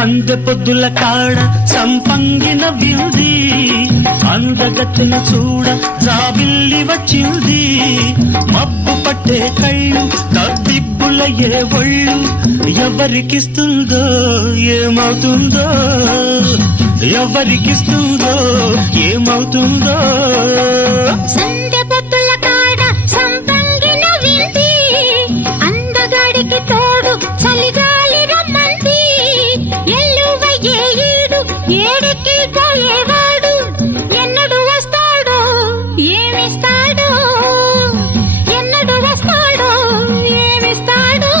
సందె పొద్దుల కాడ సంపంగిన వింది అందగత్తెను చూడ జాబిల్లి వచ్చింది మబ్బు పట్టే కళ్ళు తబ్బిబ్బుల ఏ ఒళ్ళు ఎవరికిస్తుందో ఏమవుతుందో ఎవరికిస్తుందో ఏమవుతుందో సందె పొద్దుల కాడ సంపంగిన వింది అందగాడికి తోడు చలిగాలి రమ్మంది ఎల్లువయ్యే ఈడు ఏడికి పోయేవాడు ఎన్నడు వస్తాడో ఏమిస్తాడో ఎన్నడు వస్తాడో ఏమిస్తాడో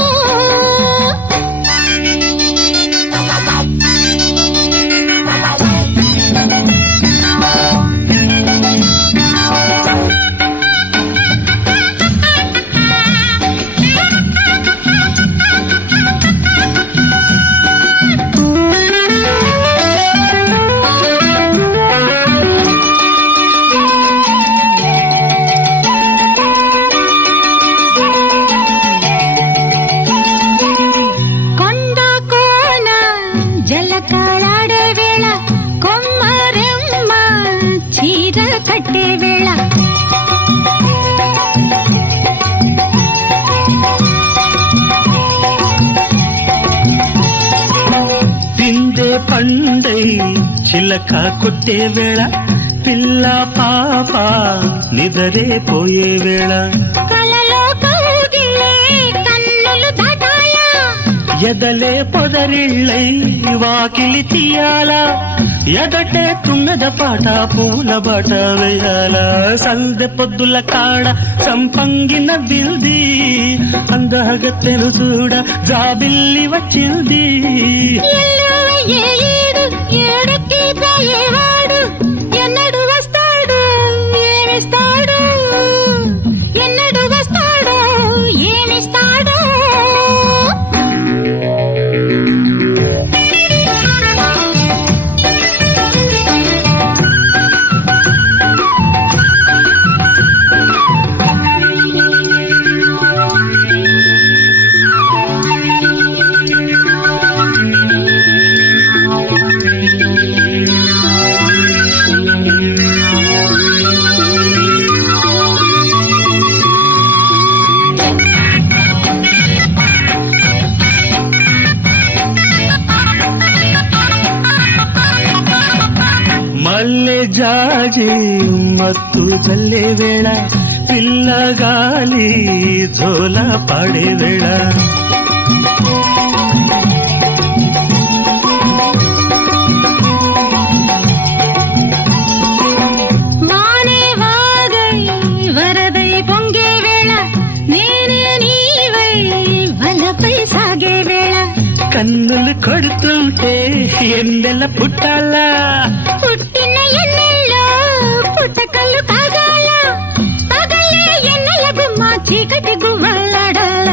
జలకాలాడే వేళ కొమ్మరెమ్మ చీర కట్టే వేళ తిందే పండై చిలక కొట్టే వేళ పిల్ల పాప నిదరే పోయే వేళ కలలో కౌగిలే కన్నులు దాటాయా ఎదలే పొదరిళ్ళై వాకిలి తీయాలా ఎదటే తున్నద పాట పూల బాట వేయాల సందె పొద్దుల కాడ సంపంగిన బిల్ది అందగత్తెను చూడ జాబిల్లి వచ్చింది ఎల్లువయ్యే ఈడు ఏడికి పోయేవాడు ఎన్నడు వస్తాడు ఏమిస్తాడు ఎన్నడు వస్తాడో ఏమిస్తాడో మల్లె జాజి మత్తు చల్లే వేళ పిల్లగాలి జోల పాడే వేళ మానే వాగై వరదై పొంగే వేళ నేనే నీవై వలపై సాగే వేళ కన్నులు కొడుతుంటే ఎన్నెల పుట్టాలా పుట్టిన ఎన్నెల్లో పుట్టకల్లు కాగాల పగలే ఎన్నెల గుమ్మ చీకటి గువ్వలాడాల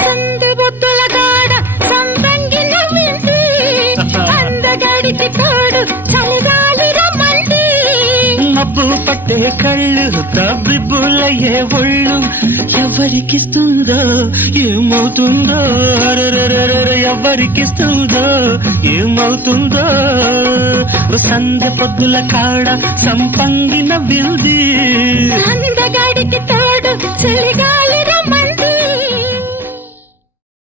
సందె బొత్తుల గాడ సంపంగిన వింది అందగాడికి తోడు చలిగాలి రమ్మంది మబ్బు పట్టే కళ్ళు తబ్బిబ్బులయ్యే ఒళ్ళు ఎవరికిస్తుందో ఏమవుతుందో ఎవరికిస్తుందో ఏమవుతుందో సందె పొద్దుల కాడ సంపంగిన బిల్ది